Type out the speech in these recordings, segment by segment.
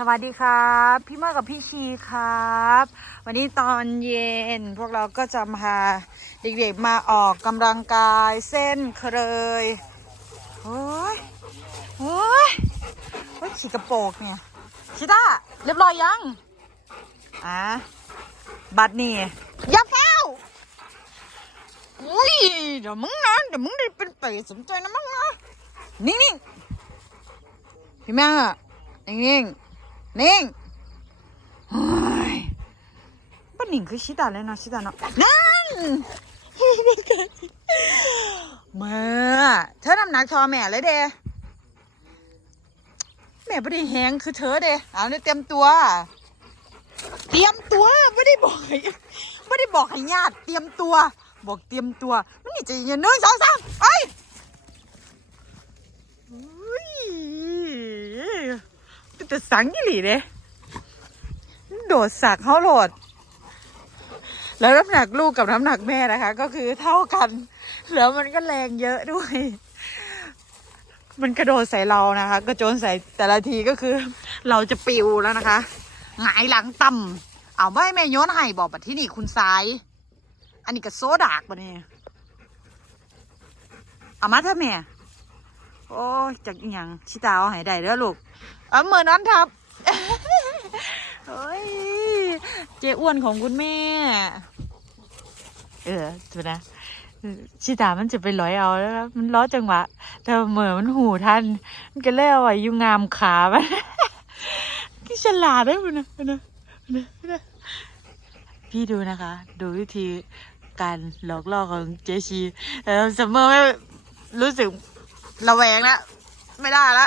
สวัสดีครับ พี่เมื่อกับพี่ชีครับ วันนี้ตอนเย็นพวกเราก็จะพาเด็กๆมาออกกำลังกายเส้นเคยโอ้ยโอ้ยโอ้ยขี่กระโปรงเนี่ยชิต้าเรียบร้อยยังอะบัดนี่ย่าเฝ้าอุ้ยเดี๋ยวมึงนะเดี๋ยวมึงได้เป็นเปรตสนใจนะมึงนะนิ่งๆพี่แม่อะนิ่งๆ นิ่งเฮ้ยป้าหนิงคือชิดาเลยเนาะชิดาเนาะนั่นเมื่อเธอน้ำหนักทอแม่เลยเด้แม่ไม่ได้แหงคือเธอเด้เอาเนี่ยเตรียมตัว เตรียมตัวไม่ได้บอกให้ไม่ได้บอกให้ญาติเตรียมตัว บอกเตรียมตัว มันนี่จะย็นหนึ่งสองสามไปอุ้ย แต่สังยี่หลีเด้โดดสักเขาโหลด แล้วน้ำหนักลูกกับน้ำหนักแม่นะคะ ก็คือเท่ากัน แล้วมันก็แรงเยอะด้วย มันกระโดดใส่เรานะคะ กระโจนใส่แต่ละทีก็คือ เราจะปิวแล้วนะคะหงายหลังต่ำเอาไม่แม่โยนให้บอกบัดที่นี่คุณซ้าย อันนี้ก็โซดากปะเนี่ยเอามาเถอะแม่ โอ้ยจากอย่างชิตาเอาให้ได้เด้อลูก เอาเหมือนนั้นครับเฮ้ยเจ้อ้วนของคุณแม่ เออถูกนะชิตามันจะไปร้อยเอาแล้วมันล้อจังหวะ แต่เหมือนมันหูทันมันก็เล่เอาไว้ยุงงามขามันกี่ฉลาดได้มันนะนนะนนะมันนะพี่ดูนะคะ ดูวิธีการหลอกล่อของเจชีเออเสมอไม่รู้สึกระแวงแล้วไม่ได้ละ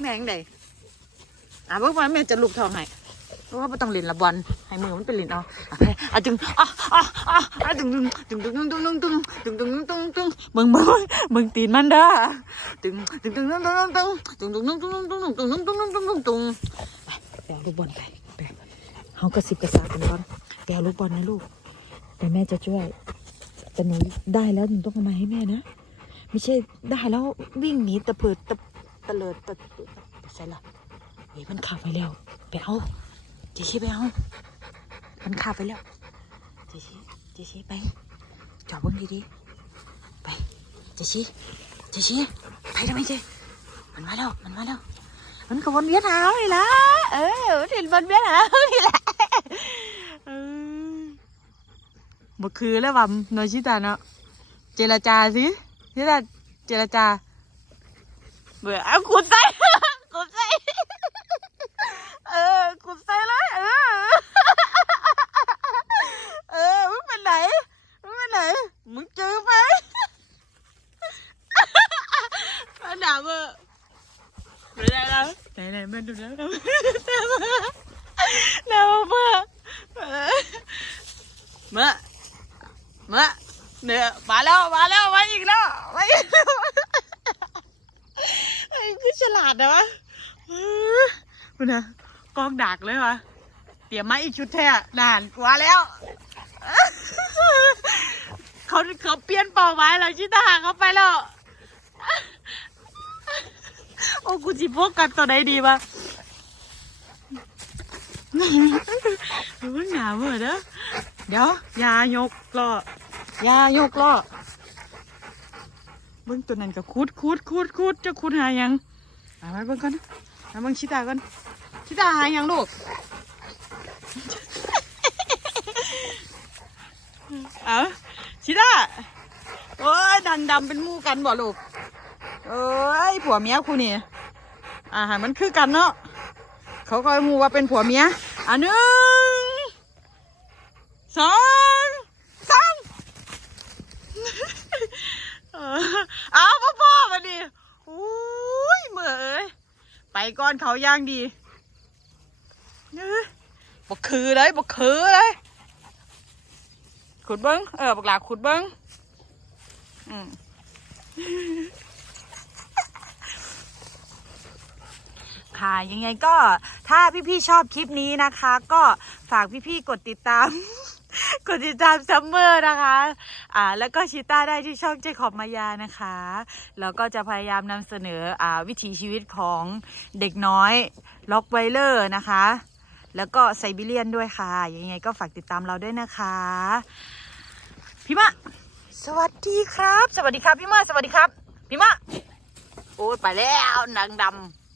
แม่งไดอะเพิ่งมานแม่จะลูกทองให้เพราะว่าไม่ต้องเล่นละบอลให้มือมันเป็นเล่นเอาอะจึงอะอะอะอะตึงตึงตึงตึงตึงตึงตึงตึงตึงตึงตึงตึงมึงมึงมึงตีนมันด้อตึงตึงตึงตึงตึงตึงตึงตึงตึงตึงตึงตึงตึงตึงตึงตึงตึงตึงไปเอาลูกบอลไปไปเขากระสิบกระซากันบอลแต่เอาลูกบอลนะลูก แต่แม่จะช่วยแต่หนูได้แล้วหนูต้องเอามาให้แม่นะ ไม่ใช่ได้แล้ววิ่งหนีตะเพิดตะ ตะเลิดตะใส่ละเฮ้ยมันขับไปแล้วไปเอาเจชี่ไปเอามันขับไปแล้วเจชี่เจชี่ไปจอดเบิ้งดีๆไปเจชี่เจชี่ไปทำไมเจมันมาแล้วมันมาแล้วมันก็วนเวียนหาเลยละเออมันเห็นวนเวียนหานี่ละเออบ่คือแล้วว่าโนชิตาเนาะเจรจาสินี่แหละเจรจา เบื่อเอาขุดใส่ขุดใส่เออขุดใส่เลยเออเออมึงเป็นไหนมึงเป็นไหนมึงเจอไหมมันหนาวเมื่อไม่ได้แล้วไหนไหนมันดูแล้วหนาวหนาวเมื่อเออเมื่อมื่อเนี่ยมาแล้วมาแล้วมาอีกแล้วมาอีกแล้วไอ้คือ ฉลาดนะวะมันนะกองดักเลยวะเตรียมมาอีกชุดแท้นานกว่าแล้ว เขาเขาเปลี่ยนเป้าหมายแล้วชิตาเขาไปแล้ว โอ้กูจิพกกันตัวไหนดีวะมันหนาวเหมือนเด้อเดี๋ยวยายกล้อยายกล้อเบิ้งตัวนั้นก็คูดคูดคูดคูดจะคูดหายัง อาไว้เบิ้งก่อนนะเอาเบิ้งชิตาก่อนชิตาหายยังลูกเอาชิตาโอ้ยดันดำเป็นมู่กันบ่ลูกเอ้ยผัวเมียคู่นี่อาหารมันคือกันเนาะเขาคอยมูว่าเป็นผัวเมียอะหนึ่งสองสาม เออเอาพ่อพ่อมาดิอุ้ยเหมยไป ก่อนเขาย่างดีเอ้ยบกคือเลยบกคือเลย ขุดเบิ้งเออบกหลาขุดเบิ้งอืมค่ะยังไงก็ถ้าพี่ๆชอบคลิปนี้นะคะ ก็ฝากพี่ๆกดติดตาม กดติดตามซัมเมอร์นะคะ อ่าแล้วก็ชิต้าได้ที่ช่องเจคอบมายานะคะ แล้วก็จะพยายามนำเสนออ่าวิถีชีวิตของเด็กน้อยล็อกไวเลอร์นะคะ แล้วก็ไซบีเรียนด้วยค่ะ ยังไงก็ฝากติดตามเราด้วยนะคะพี่มะสวัสดีครับ สวัสดีครับพี่มะสวัสดีครับพี่มะโอ้ยไปแล้วนางดำ